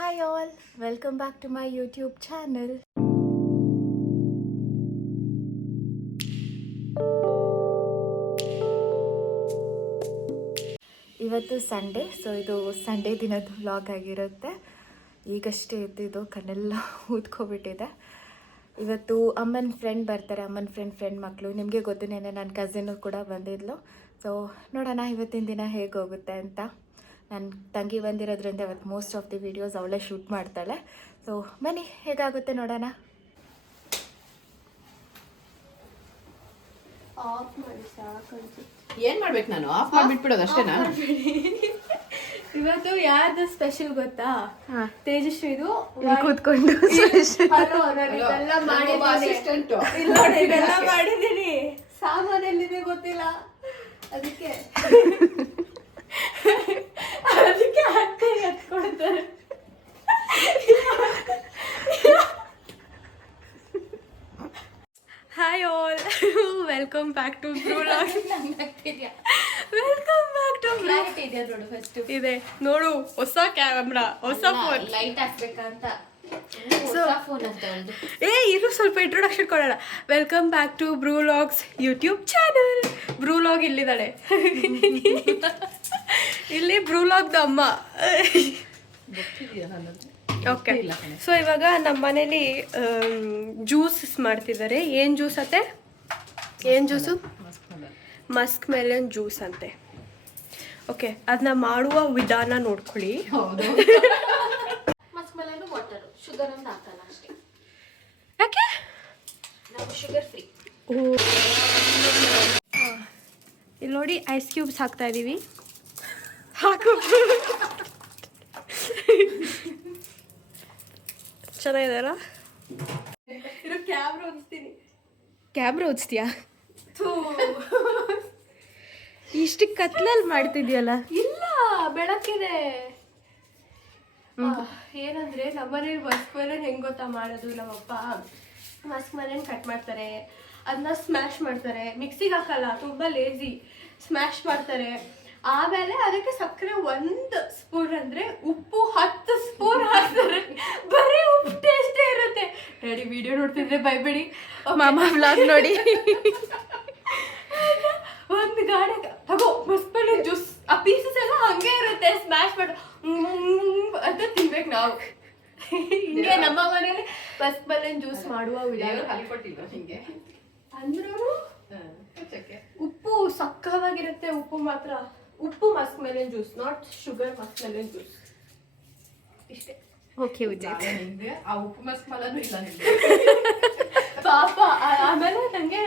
Hi all, welcome back to my YouTube channel. ಇವತ್ತು Sunday, so ಇದು Sunday ದಿನದ vlog ಆಗಿರುತ್ತೆ. ಈಗಷ್ಟೇ ಎದ್ದಿದ್ದು, ಕಣ್ಣೆಲ್ಲ ಊದ್ಕೊಬಿಟ್ಟಿದೆ. ಇವತ್ತು ಅಮ್ಮನ ಫ್ರೆಂಡ್ ಬರ್ತಾರೆ, ಅಮ್ಮನ ಫ್ರೆಂಡ್ ಮಕ್ಕಳು. ನಿಮಗೆ ಗೊತ್ತು, ನೆನ್ನೆ ನನ್ನ ಕಸಿನ್ನು ಕೂಡ ಬಂದಿದ್ಲು. ಸೊ ನೋಡೋಣ ಇವತ್ತಿನ ದಿನ ಹೇಗೆ ಹೋಗುತ್ತೆ ಅಂತ. ನನ್ನ ತಂಗಿ ಬಂದಿರೋದ್ರಿಂದ ಇವತ್ತು ಮೋಸ್ಟ್ ಆಫ್ ದಿ ವಿಡಿಯೋಸ್ ಅವಳೇ ಶೂಟ್ ಮಾಡ್ತಾಳೆ. ಸೊ ಬನ್ನಿ ಹೇಗಾಗುತ್ತೆ ನೋಡೋಣ. ಆಫ್ ಮಾಡಿ ಸಾಕನ್ಸುತ್ತೆ. ಏನ್ ಮಾಡ್ಬೇಕು ನಾನು? ಆಫ್ ಮಾಡಿಬಿಟ್ಬಿಡೋದು ಅಷ್ಟೇನಾ? ಇವತ್ತು ಯಾರ್ದು ಸ್ಪೆಷಲ್ ಗೊತ್ತಾ? ತೇಜಸ್ವಿದು ಕೂತ್ಕೊಂಡು ಇದೆಲ್ಲ ಮಾಡಿದ್ದೀನಿ. ಸಾಮಾನು ಎಲ್ಲಿದೆ ಗೊತ್ತಿಲ್ಲ, ಅದಕ್ಕೆ ಅತ್ತೆ ಎತ್ಕೊಳ್ತಾರೆ. Hi all, welcome back to ಬ್ರೂಲಾಗ್. ವೆಲ್ಕಮ್ ಬ್ಯಾಕ್ ಟು ಬ್ರೂಲಾಗ್. ಇದೆ ನೋಡು, ಫಸ್ಟ್ ಇದೆ ನೋಡು, ಹೊಸ ಕ್ಯಾಮ್ರಾ, ಹೊಸ ಫೋನ್. ಲೈಟ್ ಹಾಕ್ಬೇಕಂತ ಇದು ಸ್ವಲ್ಪ ಇಂಟ್ರೊಡಕ್ಷನ್ ಕೊಡೋಣ. ವೆಲ್ಕಮ್ ಬ್ಯಾಕ್ ಟು ಬ್ರೂಲಾಗ್ಸ್ ಯೂಟ್ಯೂಬ್ ಚಾನಲ್. ಬ್ರೂಲಾಗ್ ಇಲ್ಲಿದ್ದಾಳೆ, ಇಲ್ಲಿ ಬ್ರೂಲಾಗ್ದ ಅಮ್ಮ. ಓಕೆ, ಸೊ ಇವಾಗ ನಮ್ಮ ಮನೇಲಿ ಜ್ಯೂಸ್ ಮಾಡ್ತಿದ್ದಾರೆ. ಏನು ಜ್ಯೂಸ್ ಅತ್ತೆ? ಏನು ಜ್ಯೂಸು? ಮಸ್ಕ್ ಮೆಲನ್ ಜ್ಯೂಸ್ ಅಂತೆ. ಓಕೆ, ಅದನ್ನ ಮಾಡುವ ವಿಧಾನ ನೋಡ್ಕೊಳ್ಳಿ. ಮಸ್ಕ್ ಮೆಲನ್ ವಾಟರ್, ಶುಗರ್ ಅಂತ ಹಾಕಲ್ಲ ಅಷ್ಟೇ. ಯಾಕೆ? ನಾವು ಶುಗರ್ ಫ್ರೀ. ಇಲ್ಲಿ ನೋಡಿ, ಐಸ್ ಕ್ಯೂಬ್ಸ್ ಹಾಕ್ತಾ ಇದೀವಿ. ಹಾಕು. ಚೆನ್ನಾಗಿದೆಯಲ್ಲ? ಕ್ಯಾಮ್ರಾ ಓದಿಸ್ತೀನಿ. ಕ್ಯಾಮ್ರಾ ಓದಿಸ್ತೀಯಾ? ಇಷ್ಟು ಕತ್ಲಲ್ಲಿ ಮಾಡ್ತಿದ್ಯಲ್ಲ? ಇಲ್ಲ, ಬೆಳಕಿದೆ. ಏನಂದ್ರೆ ನಮ್ಮನೇಲಿ ಮಸ್ಕ್ ಮೆಲನ್ ಹೆಂಗ್ ಗೊತ್ತಾ ಮಾಡೋದು? ನಮ್ಮಪ್ಪ ಮಸ್ಕ್ ಮೆಲನ್ ಕಟ್ ಮಾಡ್ತಾರೆ, ಅದನ್ನ ಸ್ಮ್ಯಾಶ್ ಮಾಡ್ತಾರೆ. ಮಿಕ್ಸಿಗೆ ಹಾಕಲ್ಲ, ತುಂಬಾ ಲೇಜಿ. ಸ್ಮ್ಯಾಶ್ ಮಾಡ್ತಾರೆ, ಆಮೇಲೆ ಅದಕ್ಕೆ ಸಕ್ಕರೆ 1 ಸ್ಪೂನ್ ಅಂದ್ರೆ ಉಪ್ಪು 10 ಸ್ಪೂನ್ ಹಾಕ್ತಾರೆ. ಬರೀ ಉಪ್ಪು ಟೇಸ್ಟೇ ಇರುತ್ತೆ. ಡ್ಯಾಡಿ ವಿಡಿಯೋ ನೋಡ್ತಿದ್ರೆ ಬೈಬೇಡಿ, ಮಾಮ ವ್ಲಾಗ್ ನೋಡಿ. ಒಂದು ಗಾಡಿ ತಗೋ ಮಸ್ಕ್ ಮೆಲನ್ ಜ್ಯೂಸ್. ಆ ಪೀಸಸ್ ಎಲ್ಲ ಹಂಗೆ ಇರುತ್ತೆ, ಸ್ಮ್ಯಾಶ್ ಮಾಡಿ ಅಂತ ತಿನ್ಬೇಕು ನಾವು. ಹಿಂಗೆ ನಮ್ಮ ಮನೇಲಿ ಮಸ್ಕ್ ಮೆಲನ್ ಜ್ಯೂಸ್ ಮಾಡುವ ವಿಧಾನ. ಅಂದ್ರೂ ಉಪ್ಪು ಸಕ್ಕವಾಗಿರುತ್ತೆ. ಉಪ್ಪು ಮಾತ್ರ, ಉಪ್ಪು Musk melon juice, not sugar Musk melon juice. ಇಷ್ಟೇ. ಓಕೆ ವಿಜಯ್, ಆ ಉಪ್ಪು ಮಸ್ಕ್ ಮಲನು ಇಲ್ಲ ಪಾಪ. ಆಮೇಲೆ ನಂಗೆ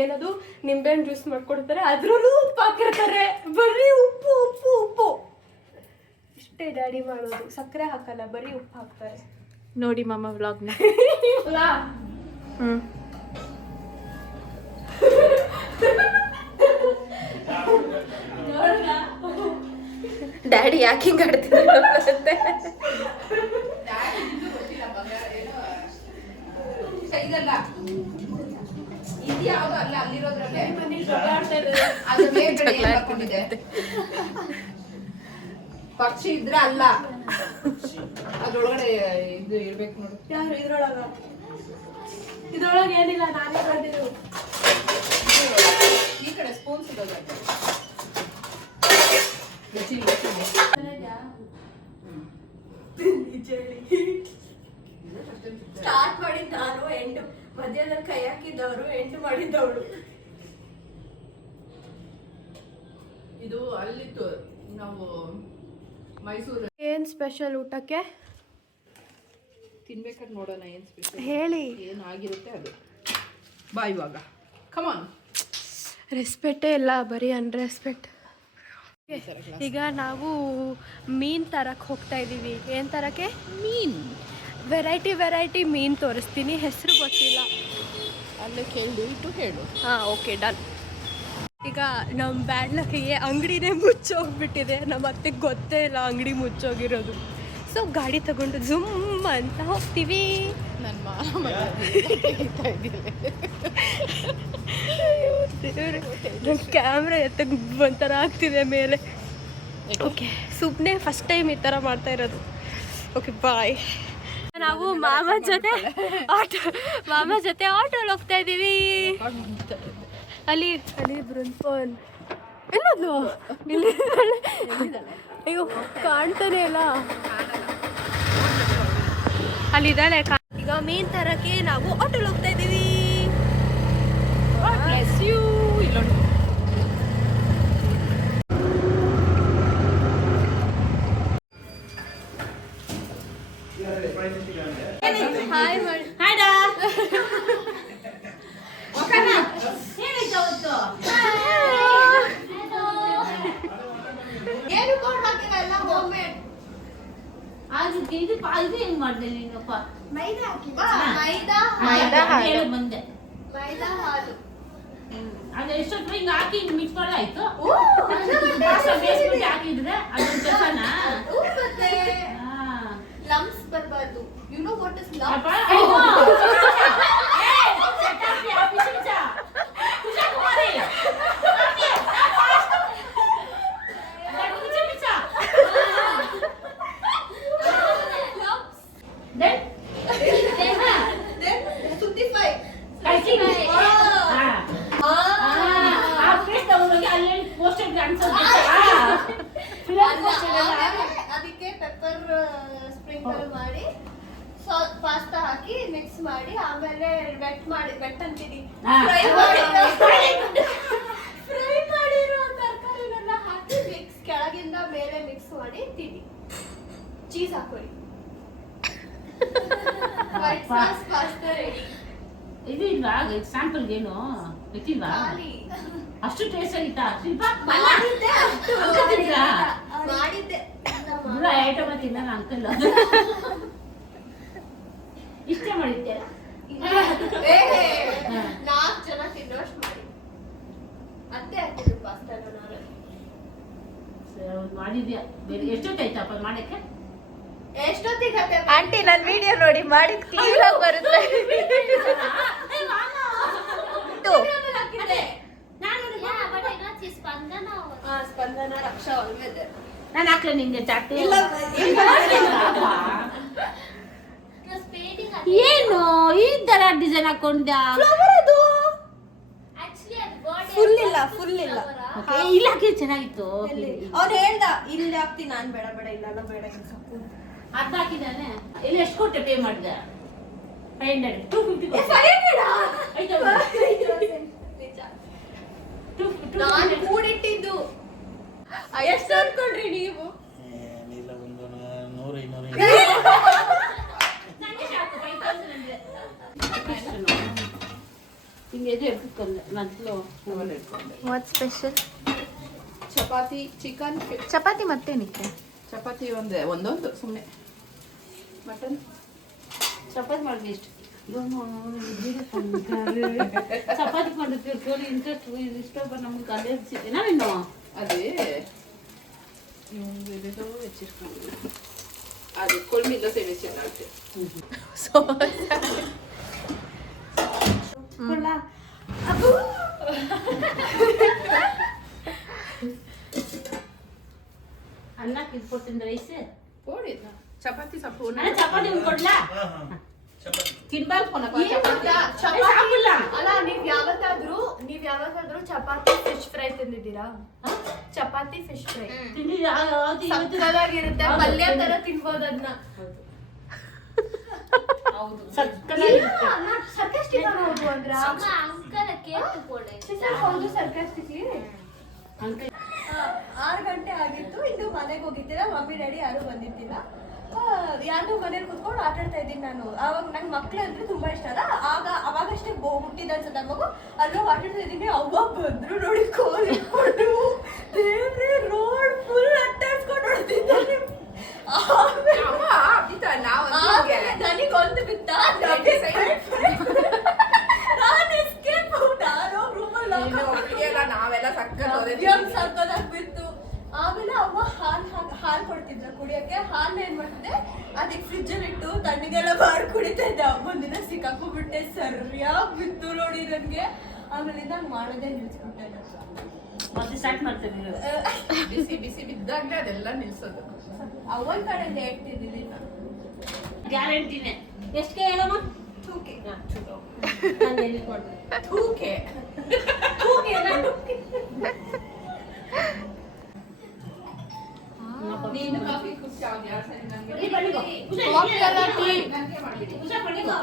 ಏನದು ನಿಂಬೆಹಣ್ಣು ಜ್ಯೂಸ್ ಮಾಡ್ಕೊಡ್ತಾರೆ, ಅದ್ರಲ್ಲೂ ಉಪ್ಪು ಹಾಕಿರ್ತಾರೆ. ಬರೀ ಉಪ್ಪು ಉಪ್ಪು ಉಪ್ಪು. ಇಷ್ಟೇ ಡ್ಯಾಡಿ ಮಾಡೋದು, ಸಕ್ಕರೆ ಹಾಕಲ್ಲ, ಬರೀ ಉಪ್ಪು ಹಾಕ್ತಾರೆ. ನೋಡಿ ಮಾಮ ವ್ಲಾಗ್ನ. ಡ್ಯಾಡಿ ಯಾಕೆ ಹಿಂಗೆ ಆಡ್ತಿದ್ದಾರೆ? ಪಕ್ಷಿ ಇದ್ರೆ ಅಲ್ಲ, ಅದ್ರೊಳಗಡೆ ಇದು ಇರ್ಬೇಕು ನೋಡು. ಯಾರು ಇದ್ರೊಳಗೆ ಏನಿಲ್ಲ, ನಾನೇ ಬಂದಿದ್ದು. ಈ ಕಡೆ ಸ್ಪೂನ್ಸ್ ಇರೋದು. ಸ್ಟಾರ್ಟ್ ಮಾಡಿದ್ ನಾನು, ಎಂಟು ಮಧ್ಯದಲ್ಲಿ ಕೈ ಹಾಕಿದ್ದವರು, ಎಂಟು ಮಾಡಿದ್ದವಳು. ಇದು ಅಲ್ಲಿತ್ತು, ನಾವು ಮೈಸೂರು. ಏನ್ ಸ್ಪೆಷಲ್ ಊಟಕ್ಕೆ ತಿನ್ಬೇಕಾದ್ರೆ ನೋಡೋಣ ಏನ್ ಸ್ಪೆಷಲ್ ಹೇಳಿ. ಏನಾಗಿರುತ್ತೆ ಅದು. ಬಾ ಇವಾಗ, ಕಮಾನ್. ರೆಸ್ಪೆಕ್ಟೇ ಇಲ್ಲ, ಬರೀ ಅನ್ರೆಸ್ಪೆಕ್ಟ್. ಈಗ ನಾವು ಮೀನ್ ತರಕ್ಕೆ ಹೋಗ್ತಾ ಇದ್ದೀವಿ. ಏನು ತರಕ್ಕೆ? ಮೀನ್. ವೆರೈಟಿ ಮೀನ್ ತೋರಿಸ್ತೀನಿ, ಹೆಸರು ಗೊತ್ತಿಲ್ಲ. ಅಲ್ಲೇ ಕೇಳು, ಇಟ್ಟು ಹೇಳು. ಹಾಂ, ಓಕೆ, ಡನ್. ಈಗ ನಮ್ಮ ಬ್ಯಾಡ್ ಲಕ್ಕಿಗೆ ಅಂಗಡಿನೇ ಮುಚ್ಚೋಗ್ಬಿಟ್ಟಿದೆ. ನಮ್ಮ ಅತ್ತೆಗೆ ಗೊತ್ತೇ ಇಲ್ಲ ಅಂಗಡಿ ಮುಚ್ಚೋಗಿರೋದು. ಸೊ ಗಾಡಿ ತಗೊಂಡು ಝುಮ್ ಅಂತ ಹೋಗ್ತೀವಿ. ನನ್ನ ಕ್ಯಾಮ್ರಾ ಎತ್ತಕ್ಕೆ ಒಂಥರ ಆಗ್ತಿದೆ ಮೇಲೆ. ಓಕೆ, ಸುಮ್ಮನೆ ಫಸ್ಟ್ ಟೈಮ್ ಈ ಥರ ಮಾಡ್ತಾ ಇರೋದು. Okay bye. ನಾವು ಮಾಮ ಜೊತೆ ಆಟೋಲ್ಲಿ ಹೋಗ್ತಾ ಇದ್ದೀವಿ. ಅಲ್ಲಿ ಬೃಂದನ್ ಎಲ್ಲದು ಇಲ್ಲಿ ಅಯ್ಯೋ ಕಾಣ್ತಾನೆ ಇಲ್ಲ. ಅಲ್ಲಿದ್ದಾಳೆ. ಈಗ ಮೀನ್ ತರಕ್ಕೆ ನಾವು ಆಟೋಲ್ಲಿ ಹೋಗ್ತಾ ಇದ್ದೀವಿ. ಹಾಯ್ ಮಾಡಿ. ಏನು ಕೋಡ್ ಹಾಕಿರಲ್ಲ ಹೋಮ್ಮೇಡ್. ಇದು ಹೆಂಗ್ ಮಾಡಿದೆ ನೀನಪ್ಪ? ಮೈದಾ ಹಾಕಿಲ್ಲ. ಬಂದೆ ಮೈದಾ ಹಾಲು. ಅದು ಎಷ್ಟೊತ್ತು ಹಿಂಗ್ ಹಾಕಿ ಮಿಕ್ಸ್ ಮಾಡಿ ಆಯ್ತು. ಬೇಯಿಸ್ಬಿಟ್ಟು ಹಾಕಿದ್ರೆ ಅದೊಂದು ಕೆಲಸನಾ? ಮತ್ತೆ ಲಂಪ್ಸ್ ಬರಬಾರ್ದು. You know what is lumps? ಅದಕ್ಕೆ ಪೆಪ್ಪರ್ ಸ್ಪ್ರಿಂಕಲ್ ಮಾಡಿ ಪಾಸ್ತಾ ಹಾಕಿ ಮಿಕ್ಸ್ ಮಾಡಿ ಆಮೇಲೆ ವೆಟ್ ಅಂತೀನಿ ಫ್ರೈ ಮಾಡಿರೋ ತರಕಾರಿನೆಲ್ಲ ಹಾಕಿ ಮಿಕ್ಸ್ ಕೆಳಗಿಂದ ಮೇಲೆ ಮಿಕ್ಸ್ ಮಾಡಿ ತಿನ್ನಿ. ಚೀಸ್ ಹಾಕೊಳ್ಳಿ. White sauce pasta ready. ಇದು ಇಲ್ವಾ ಸ್ಯಾಂಪಲ್ಗೆ ಏನು ಗೊತ್ತಿಲ್ವಾ? ಅಷ್ಟು ಟೇಸ್ಟ್ ಆಗಿತ್ತಾ ಶಿಲ್ಪ? ಮಾಡಿದ್ದೆ ಐಟಮ್ ತಿನ್ನ ಅಂಕಲ್ ಇಷ್ಟೇ ಮಾಡಿದ್ದೆ. 4 ಜನ ತಿನ್ನೋಷ್ಟು ಮಾಡಿ ಅದೇ ಹಾಕಿದ್ರು ಪಾಸ್ತಾ ಮಾಡಿದ್ಯಾ? ಎಷ್ಟೊತ್ತಾಯ್ತಪ್ಪ ಮಾಡಕ್ಕೆ? ಎಷ್ಟೊತ್ತಿಗೆ ಆಂಟಿ ನನ್ನ ವಿಡಿಯೋ ನೋಡಿ ಮಾಡಿದ್ ಕ್ಲಿಯರ್ ಆಗಿ ಬರುತ್ತೆ. ಸ್ಪಂದನ ರಕ್ಷಾ ಒಳ್ಳೆದೆ. ನಾನು ಹಾಕ್ಲೆ ನಿಂಗೆ ಚಾಟಿ. ಏನು ಈ ತರ ಡಿಸೈನ್ ಹಾಕೊಂಡ? ಫುಲ್ ಇಲ್ಲ ಇಲ್ಲ ಹಾಕಿ ಚೆನ್ನಾಗಿತ್ತು. ಅವ್ನು ಹೇಳ್ದ ಇಲ್ಲಿ ಹಾಕ್ತೀನಿ. ನಾನ್ ಬೇಡ ಇಲ್ಲ ಬೇಡ ಅರ್ಧ ಹಾಕಿದ್ದಾನೆ. ಇಲ್ಲಿ ಎಷ್ಟು ಕೊಟ್ಟೆ ಪೇ ಮಾಡಿದೆ? 500 250 ನಾನು ಕೂಡಿಟ್ಟಿದ್ದು. ಎಷ್ಟು ಅನ್ಕೊಂಡ್ರಿ ನೀವು? What special? Chapati chicken. Chapati ಮತ್ತೇನಿಕ್ಕೆ? ಚಪಾತಿ ಒಂದೊಂದು ಸುಮ್ಮನೆ. ಮಟನ್ ಚಪಾತಿ ಮಾಡಿದ್ವಿ ಎಷ್ಟು ಚಪಾತಿ ಮಾಡಿರ್ತೀವಿ. ಕೋಳಿ ಇಂಟ್ರೆಸ್ಟ್ ಇಷ್ಟೊಬ್ಬ ನಮ್ಗೆ ಕಲಿಸಿದ್ದೆ ನಾವಿನ್ನು ಅದೇ ಇವಂದು ಹೆಚ್ಚಿರ್ಕೊಂಡು ಅದು ಕೊಳ್ಮಿಲ್ಲ ಸೇವೆ ಚೆನ್ನಾಗುತ್ತೆ. ಅನ್ನಕ್ಕೆ ಇದು ಕೊಡ್ತೀನಿ ರೈಸ್ ಕೊಡಿ. ಚಪಾತಿ ಸ್ವಲ್ಪ ಚಪಾತಿ ಕೊಡ್ಲಾ? ತಿನ್ಬಾರ್ದು ಅಲ್ಲ, ನೀವ್ ಯಾವತ್ತಾದ್ರೂ ಚಪಾತಿ ಫಿಶ್ ಫ್ರೈ ತಿಂದಿದ್ದೀರಾ? ಚಪಾತಿ ಫಿಶ್ ಫ್ರೈ ಸಕ್ಕತ್ತಾಗಿರುತ್ತೆ. ಪಲ್ಯ ತರ ತಿನ್ಬೋದು ಅದನ್ನ. ಸರ್ಕಾಸ್ಟಿಕ್ ಆಗೋದು ಅಂದ್ರೆ ಹೌದು ಸರ್ಕಾಸ್ಟಿಕ್ಲಿ. 6 ಗಂಟೆ ಆಗಿತ್ತು. ಇನ್ನು ಮನೆಗೆ ಹೋಗಿದ್ದೀರಾ? ಮಮ್ಮಿ ಡ್ಯಾಡಿ ಯಾರು ಬಂದಿದ್ದಿಲ್ಲ. ಯಾರು ಮನೇಲಿ ಕುತ್ಕೊಂಡು ಆಟ ಆಡ್ತಾ ಇದ್ದೀನಿ ನಾನು. ಅವಾಗ ನಂಗೆ ಮಕ್ಳು ಅಂದ್ರೆ ತುಂಬಾ ಇಷ್ಟ ಅಲ್ಲ. ಅವಾಗಷ್ಟೇ ಹುಟ್ಟಿದ ಅನ್ಸುತ್ತೆ ಮಗು. ಅಲ್ಲೋಗಿ ಆಟ ಆಡ್ತಾ ಇದ್ದೀನಿ. ಅವ್ವ ಬಂದ್ರು ನೋಡಿ, ಕೋಲ್ ಇಟ್ಕೊಂಡು ದೇವ್ರೆ ರೋಡ್ ಫುಲ್ ಅಟ್ಟಾಡ್ಸ್ಕೊಂಡು ಹೊಡ್ತಿದ್ದಾರೆ. ನನಗೊಂದು ಬಿತ್ತ ನಾವೆಲ್ಲ ಸಕ್ಕದಾಗಿ ಬಿತ್ತು. ಆಮೇಲೆ ಅವ್ವ ಹಾಲು ಕೊಡ್ತಿದ್ರ ಕುಡಿಯಕ್ಕೆ. ಹಾಲು ಏನ್ ಮಾಡ್ತಿದ್ದೆ, ಅದಕ್ಕೆ ಫ್ರಿಜ್ ಅಲ್ಲಿ ಇಟ್ಟು ತಣ್ಣಗೆಲ್ಲ ಮಾಡಿ ಕುಡಿತಾ ಇದ್ದೆ. ಒಂದಿನ ಸಿಕ್ಕಾಕೊಂಡ್ಬಿಟ್ಟೆ. ಸರಿಯಾಗಿ ಬಿತ್ತು ನೋಡಿ ನನ್ಗೆ. ಆಮೇಲಿಂದ ಹಂಗ್ ಮಾಡೋದೇ ನಿಲ್ಸ್ಬಿಟ್ಟೆ. ಮತ್ತೆ ಸ್ಟಾರ್ಟ್ ಮಾಡ್ತೇವೆ ಬಿಸಿ ಬಿಸಿ ಬಿದ್ದಾಗ್ಲೇ ಅದೆಲ್ಲ ನಿಲ್ಸೋದು. ಅವನ್ ಕಡೆಯಿಂದ ಹೇಳ್ತಿದ್ದೀನಿ ನಾನು. ಗ್ಯಾರಂಟಿನೇ. ಎಷ್ಟಕ್ಕೆ ಹೇಳಮ್ಮ? 2K. ನಾನು ಎಲ್ಲಿ ಕೊಡ್ತೀನಿ? 2K. 2K ಅಲ್ಲ? ನೀನು ಕಾಫಿ ಕುಡಿಸ್ತೀಯಾ ಸರಿ ನನಗೆ ಈ ಬನ್ನಿಗೋ. Hot color tea. ನನಗೆ ಮಾಡ್ಬಿಡಿ. ಉಷಾ ಬನ್ನಿಗೋ.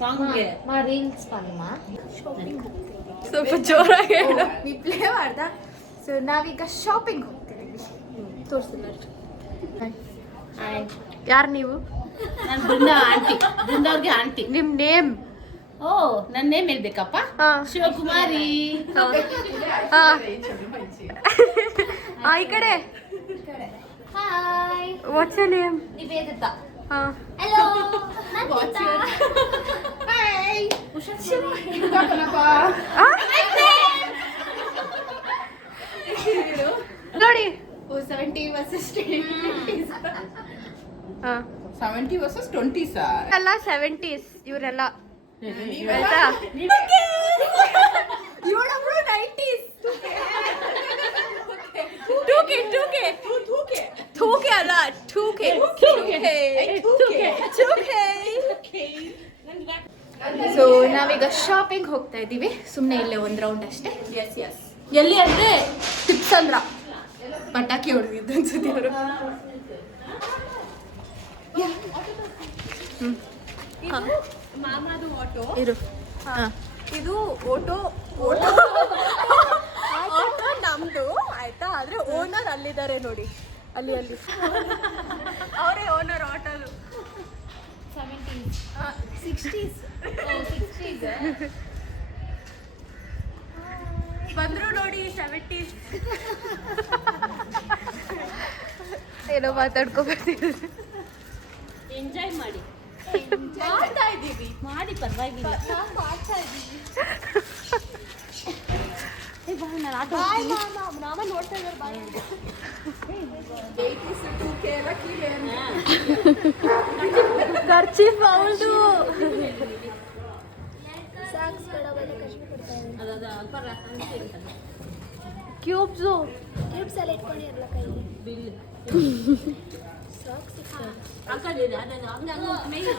ಸಾಂಗ್ಗೆ ರೀಲ್ಸ್ ಪನ್ಮ ಸ್ವಲ್ಪ ಜೋರಾಗಿ ಹೇಳು. ನೀ ಪ್ಲೇ ಮಾಡ್ದ. ಸೊ ನಾವೀಗ ಶಾಪಿಂಗ್ ಹೋಗ್ತಿದ್ದೀವಿ. ತೋರಿಸ್ತೀನಿ. ಯಾರು ನೀವು? ನಾನು ಬೃಂದ ಆಂಟಿ. ಬೃಂದ ಅವ್ರಿಗೆ ಆಂಟಿ. ನಿಮ್ಮ ನೇಮ್? ಓ ನನ್ನ ನೇಮ್ ಹೇಳ್ಬೇಕಪ್ಪ? ಹಾ. ಶಿವಕುಮಾರಿ. ಈ ಕಡೆ hi what's your name? Nivedita. ಹಾಂ. ಹಲೋ ನೋಡಿ. 70 versus 20. ಹಾಂ 70 versus 20 sir. ಎಲ್ಲ 70s ಇವರೆಲ್ಲ ನೀವೇ ಆಯ್ತಾ? ಇವಳೊಬ್ಳು 90s. 2K ಅಲ್ಲ 2K. ಸೊ ನಾವೀಗ ಶಾಪಿಂಗ್ ಹೋಗ್ತಾ ಇದ್ದೀವಿ. ಸುಮ್ಮನೆ ಇಲ್ಲೇ ಒಂದು ರೌಂಡ್ ಅಷ್ಟೇ. ಎಸ್ ಎಲ್ಲಿ ಅಂದ್ರೆ ತಿಪ್ಸಂದ್ರ ಪಟಾಕಿ ಹೊಡೆದಿದ್ದು ಅನ್ಸುತ್ತೆ ಅವರು. ಮಾಮದು ಆಟೋ ಇರು. ಹಾಂ ಇದು ಆಟೋ ಆಟೋ ಆಟೋ ನಮ್ದು ಆಯ್ತಾ. ಆದ್ರೆ ಓನರ್ ಅಲ್ಲಿದ್ದಾರೆ ನೋಡಿ, ಅಲ್ಲಿ ಅವರೇ ಓನರ್ ಆಟೋದು. 60s ಬಂದ್ರು ನೋಡಿ 70s. ಏನೋ ಮಾತಾಡ್ಕೊಬರ್ತೀವಿ. ಎಂಜಾಯ್ ಮಾಡಿ. ಮಾಡ್ತಾ ಇದ್ದೀವಿ. ಮಾಡಿ ಪರವಾಗಿಲ್ಲ. ಮಾಡ್ತಾ ಇದ್ದೀವಿ. ಬಾಯ್ ಮಾಮ ನೋಡ್ತಾ ಇದ್ದಾರೆ. ಬಾಯ್ 80s 2K ಎಲ್ಲ ಕೀಳೆ ಖರ್ಚಿಫ್ ಅವಳದು. ಕ್ಯೂಬ್ಸು ಹಾಕೊಂಡಿದ್ದೆ ಅದನ್ನು ಹಂಗೆ ಮೇಲೆ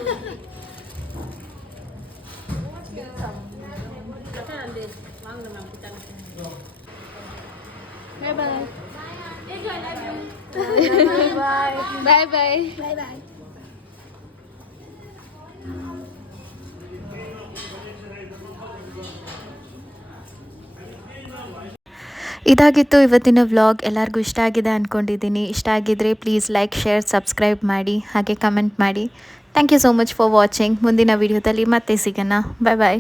வாங்க நான் ಬಾಯ್ ಬಾಯ್. ಇದಾಗಿತ್ತು ಇವತ್ತಿನ ವ್ಲಾಗ್. ಎಲ್ಲರಿಗೂ ಇಷ್ಟ ಆಗಿದೆ ಅಂದ್ಕೊಂಡಿದ್ದೀನಿ. ಇಷ್ಟ ಆಗಿದ್ದರೆ ಪ್ಲೀಸ್ ಲೈಕ್, ಶೇರ್, ಸಬ್ಸ್ಕ್ರೈಬ್ ಮಾಡಿ, ಹಾಗೆ ಕಮೆಂಟ್ ಮಾಡಿ. Thank you so much for watching. ಮುಂದಿನ ವೀಡಿಯೋದಲ್ಲಿ ಮತ್ತೆ ಸಿಗೋಣ. ಬಾಯ್ ಬಾಯ್.